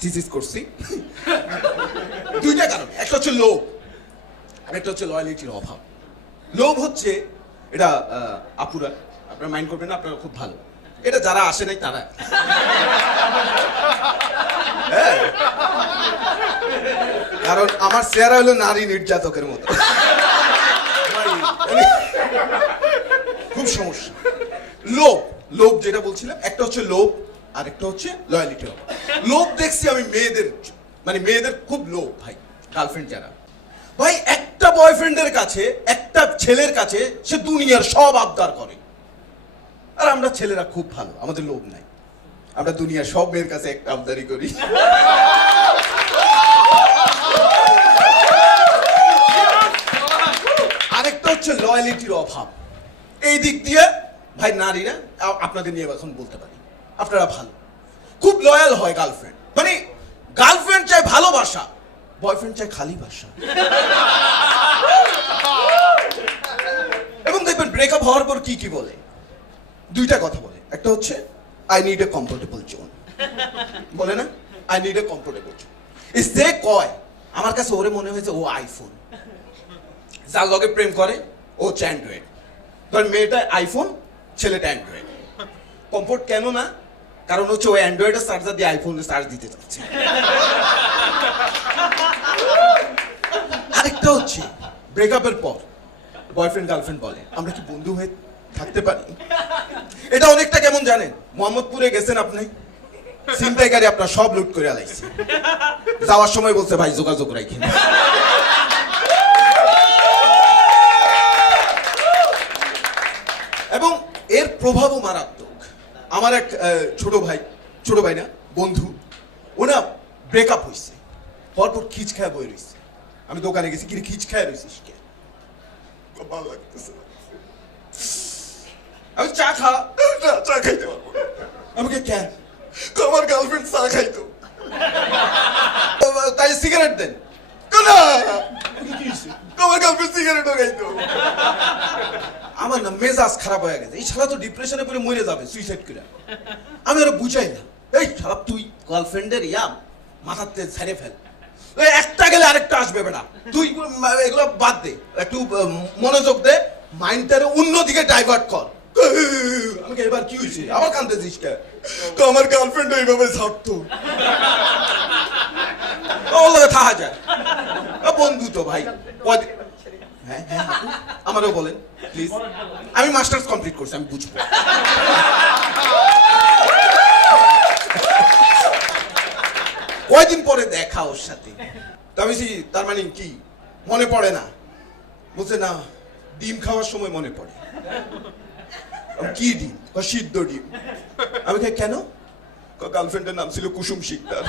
Thesis করছি দুইটা কারণ, একটা হচ্ছে লোভ আর একটা হচ্ছে লয়ালিটির অভাব। লোভ হচ্ছে এটা আপুরা আপনারা মাইন্ড করবেন না, আপনারা খুব ভালো, এটা যারা আসে নাই তারা। হ্যাঁ, কারণ আমার চেহারা হলো নারী নির্যাতকের মতো, খুব সমস্যা। লোভ, লোভ যেটা বলছিলাম, একটা হচ্ছে লোভ আর একটা হচ্ছে লয়ালিটি অভাব। লোভ দেখছি আমি মেয়েদের, মানে মেয়েদের খুব লোভ ভাই, গার্লফ্রেন্ড যারা, ভাই একটা বয়ফ্রেন্ডের কাছে, একটা ছেলের কাছে সে দুনিয়ার সব আবদার করে। আর আমরা ছেলেরা খুব ভালো, আমাদের লোভ নাই, আমরা দুনিয়ার সব মেয়ের কাছে একটা আবদারি করি। আরেকটা হচ্ছে লয়ালিটির অভাব। এই দিক দিয়ে ভাই নারীরা, আপনাদের নিয়ে এখন বলতে পারি, আপনারা ভালো, খুব লয়াল হয় গার্লফ্রেন্ড, মানে গার্লফ্রেন্ড চায় ভালোবাসা, বয়ফ্রেন্ড চায় খালি বাসা। এবং দেখবেন ব্রেকআপ হওয়ার পর কি কি বলে, দুইটা কথা বলে, একটা হচ্ছে I need a comfortable zone, বলে না, I need a comfortable zone. সে কয় আমার কাছে ওরে মনে হয়েছে ও আইফোন, যার লগে প্রেম করে ও হচ্ছে অ্যান্ড্রয়েড। ধর মেয়েটা আইফোন, ছেলেটা অ্যান্ড্রয়েড। কমফোর্ট কেন না, কারণ হচ্ছে ও অ্যান্ড্রয়েডের চার্জার দিয়ে আইফোনে চার্জ দিতে চাচ্ছে। আরেকটা হচ্ছে ব্রেকআপের পর বয়ফ্রেন্ড গার্লফ্রেন্ড বলে আমরা কি বন্ধু হয়ে থাকতে পারি। এটা অনেকটা কেমন জানেন, মোহাম্মদপুরে গেছেন আপনি, ছিনতাইকারী আপনার সব লুট করে আলাইছে, যাওয়ার সময় বলছে ভাই যোগাযোগ রাখেন। এবং এর প্রভাবও মারাত্মক। আমার এক ছোট ভাই না বন্ধু, ওনা ব্রেকআপ হয়েছে, হওয়ার পর খিচ খায় বই রয়েছে। আমি দোকানে গেছি, কিরে খিচ খায় রয়েছিস কে, ভালো লাগতেছে, আমি চা খাইতে পারবো। আমাকে কেন, আমার গার্লফ্রেন্ড চা খাইতো, তাই সিগারেট দেন, আমার গার্লফ্রেন্ড সিগারেটও খাইতো। আমার না মেজাজ খারাপ হয়ে গেছে, এই শালা তো ডিপ্রেশনে পড়ে মরে যাবে সুইসাইড করে। আমি ওরা বুঝাই না, এই শালা তুই গার্লফ্রেন্ডের মাথাতে ছেড়ে ফেল, একটা গেলে আরেকটা আসবে বেটা, তুই এগুলো বাদ দে, একটু মনোযোগ দে, মাইন্ডটারে অন্যদিকে ডাইভার্ট কর। আমাকে এবার কি হয়েছে, আবার কাঁদতেছিস কে, তো আমার গার্লফ্রেন্ড এইভাবে ছাড়তো, থাকা যায় বন্ধু তো ভাই। হ্যাঁ হ্যাঁ আমারও বলেন প্লিজ, আমি মাস্টার্স কমপ্লিট করছি, আমি বুঝবো। কয়দিন পরে দেখা ওর সাথে, আমি তার মানে কি মনে পড়ে না, বলছে না ডিম খাওয়ার সময় মনে পড়ে। কি ডিম, সিদ্ধ ডিম। আমি কেন, গার্লফ্রেন্ডের নাম ছিল কুসুম শিকদার।